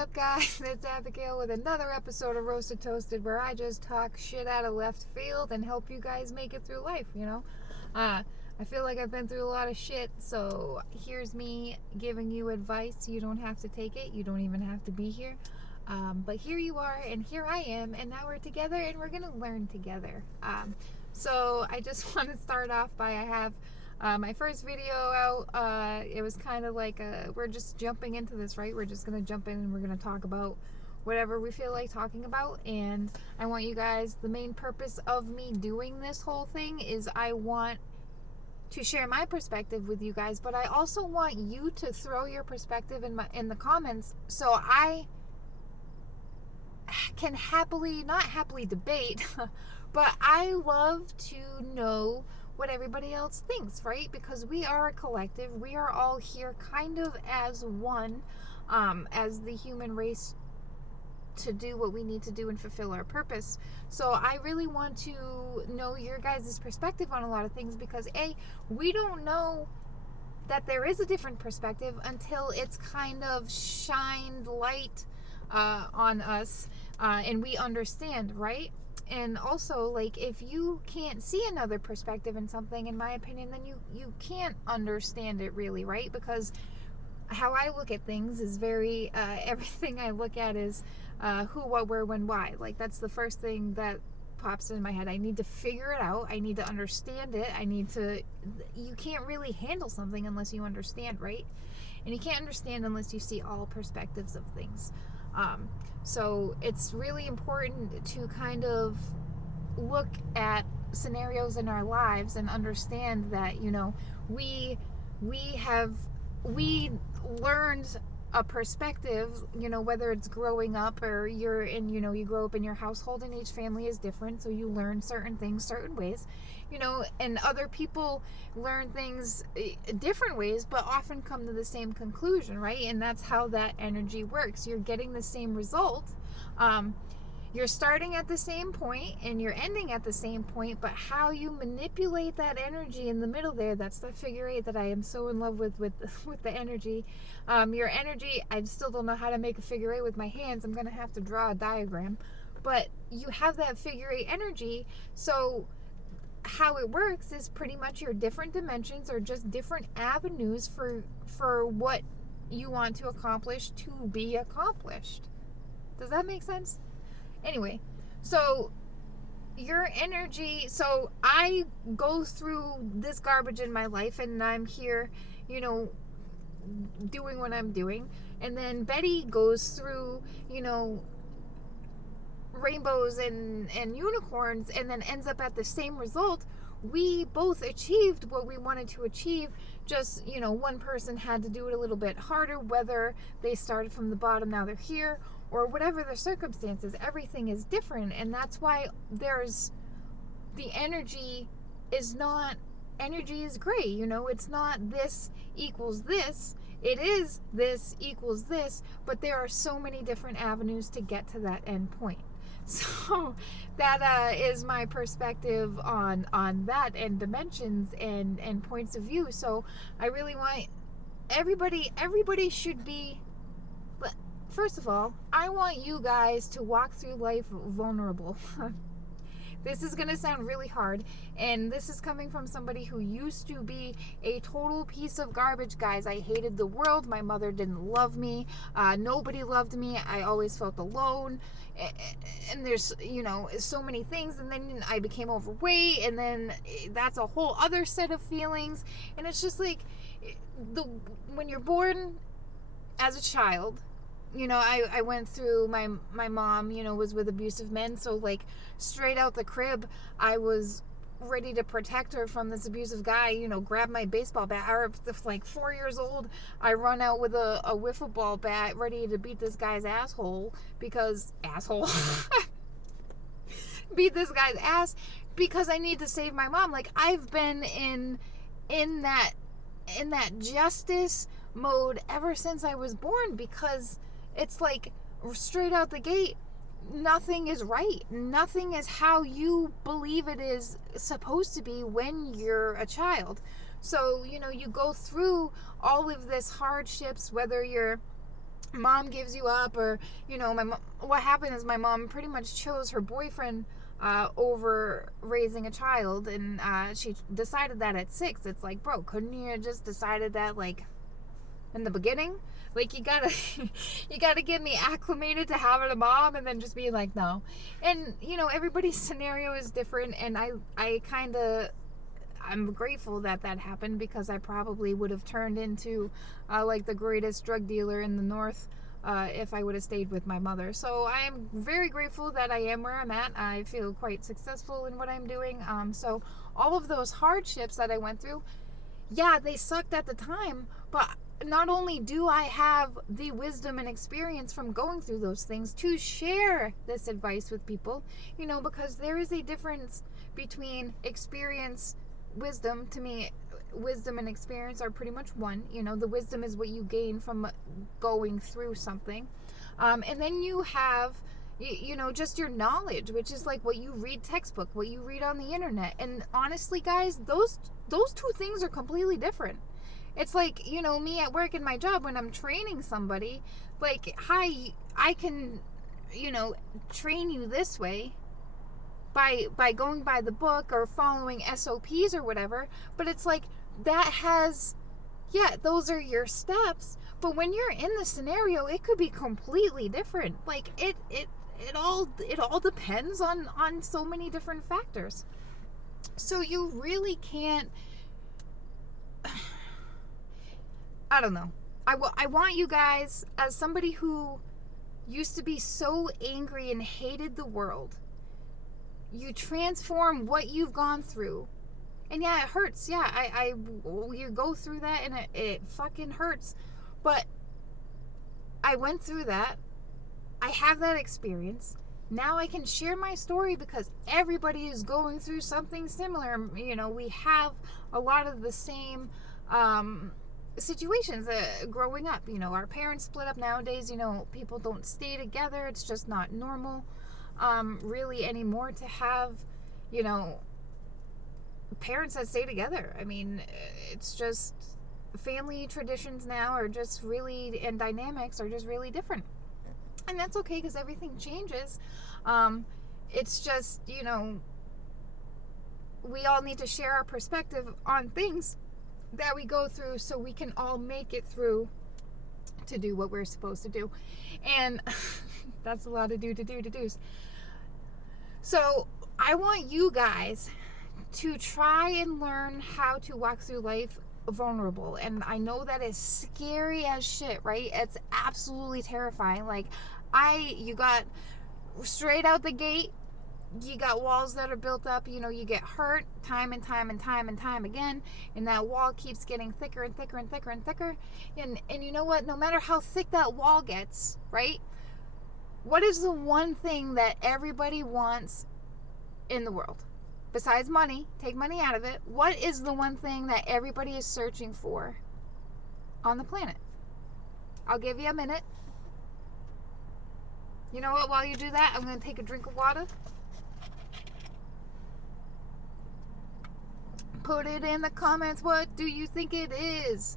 up, guys? It's Abigail with another episode of Roasted Toasted, where I just talk shit out of left field and help you guys make it through life, I feel like I've been through a lot of shit, so here's me giving you advice. You don't have to take it. You don't even have to be here. But here you are, and here I am, and now we're together, and we're going to learn together. So I just want to start off by I have my first video out. It was kind of like we're just jumping into this, right? We're just going to jump in and we're going to talk about whatever we feel like talking about. And I want you guys, the main purpose of me doing this whole thing is I want to share my perspective with you guys, but I also want you to throw your perspective in the comments so I can not happily debate, but I love to know what everybody else thinks, right? Because we are a collective. We are all here kind of as one, as the human race, to do what we need to do and fulfill our purpose. So I really want to know your guys' perspective on a lot of things, because we don't know that there is a different perspective until it's kind of shined light on us, and we understand, right? And also, like, if you can't see another perspective in something, in my opinion, then you can't understand it really, right? Because how I look at things is very everything I look at is who, what, where, when, why. Like, that's the first thing that pops in my head. I need to figure it out. I need to understand it. You can't really handle something unless you understand, right? And you can't understand unless you see all perspectives of things. So it's really important to kind of look at scenarios in our lives and understand that, we learned a perspective, whether it's growing up or you grow up in your household, and each family is different, so you learn certain things certain ways, and other people learn things different ways, but often come to the same conclusion, right? And that's how that energy works. You're getting the same result. You're starting at the same point and you're ending at the same point, but how you manipulate that energy in the middle there, that's the figure eight that I am so in love with the energy. Your energy, I still don't know how to make a figure eight with my hands. I'm going to have to draw a diagram. But you have that figure eight energy, so how it works is pretty much your different dimensions are just different avenues for what you want to accomplish to be accomplished. Does that make sense? Anyway, so your energy, so I go through this garbage in my life, and I'm here, doing what I'm doing. And then Betty goes through, rainbows and unicorns, and then ends up at the same result. We both achieved what we wanted to achieve, just, one person had to do it a little bit harder, whether they started from the bottom, now they're here, or whatever the circumstances. Everything is different, and that's why the energy is gray, it's not this equals this, it is this equals this, but there are so many different avenues to get to that end point. So that is my perspective on that, and dimensions and points of view. So I really want everybody should be, first of all, I want you guys to walk through life vulnerable. This is going to sound really hard, and this is coming from somebody who used to be a total piece of garbage, guys. I hated the world. My mother didn't love me. Nobody loved me. I always felt alone. And there's, so many things. And then I became overweight, and then that's a whole other set of feelings. And it's just like, when you're born as a child, I went through, my mom, was with abusive men. So, like, straight out the crib, I was ready to protect her from this abusive guy, grab my baseball bat. Or, like, 4 years old, I run out with a wiffle ball bat ready to beat this guy's asshole beat this guy's ass because I need to save my mom. Like, I've been in that justice mode ever since I was born, because it's like, straight out the gate, nothing is right. Nothing is how you believe it is supposed to be when you're a child. So, you go through all of this hardships, whether you're mom gives you up, or what happened is my mom pretty much chose her boyfriend over raising a child, and she decided that at 6. It's like, bro, couldn't you have just decided that like in the beginning? Like, you gotta you gotta get me acclimated to having a mom and then just be like, no. And everybody's scenario is different, and I kind of, I'm grateful that happened, because I probably would have turned into like the greatest drug dealer in the North if I would have stayed with my mother. So I am very grateful that I am where I'm at. I feel quite successful in what I'm doing. So all of those hardships that I went through, yeah, they sucked at the time, but not only do I have the wisdom and experience from going through those things to share this advice with people, because there is a difference between experience, wisdom. To me, wisdom and experience are pretty much one. The wisdom is what you gain from going through something. And then you have, just your knowledge, which is like what you read textbook, what you read on the internet. And honestly, guys, those two things are completely different. It's like, me at work in my job, when I'm training somebody, like, hi, I can, train you this way by going by the book or following SOPs or whatever. But it's like, that has, yeah, those are your steps. But when you're in the scenario, it could be completely different. Like, it all depends on so many different factors. So you really can't, I don't know. I want you guys, as somebody who used to be so angry and hated the world, you transform what you've gone through. And yeah, it hurts. Yeah, you go through that, and it fucking hurts. But I went through that. I have that experience. Now I can share my story, because everybody is going through something similar. We have a lot of the same situations growing up. Our parents split up nowadays. People don't stay together. It's just not normal really anymore to have parents that stay together. I mean, it's just, family traditions now are just really, and dynamics are just really different. And that's okay, because everything changes. It's just, we all need to share our perspective on things that we go through, so we can all make it through to do what we're supposed to do. And that's a lot of do's. So I want you guys to try and learn how to walk through life vulnerable. And I know that is scary as shit, right? It's absolutely terrifying. Like, you got straight out the gate, you got walls that are built up. You get hurt time and time and time and time again, and that wall keeps getting thicker and thicker and thicker and thicker. And you know what? No matter how thick that wall gets, right? What is the one thing that everybody wants in the world? Besides money, take money out of it. What is the one thing that everybody is searching for on the planet? I'll give you a minute. You know what? While you do that, I'm going to take a drink of water. Put it in the comments. What do you think it is?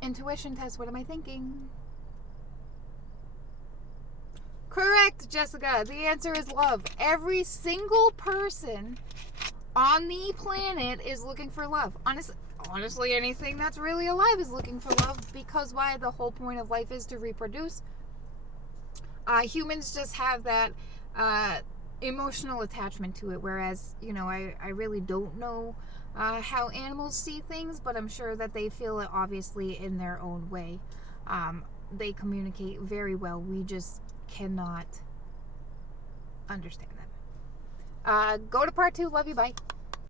Intuition test. What am I thinking? Correct, Jessica. The answer is love. Every single person on the planet is looking for love. Honestly, anything that's really alive is looking for love, because why? The whole point of life is to reproduce. Humans just have that emotional attachment to it, whereas, I really don't know how animals see things, but I'm sure that they feel it, obviously, in their own way. They communicate very well. We just cannot understand them. Go to part 2. Love you. Bye.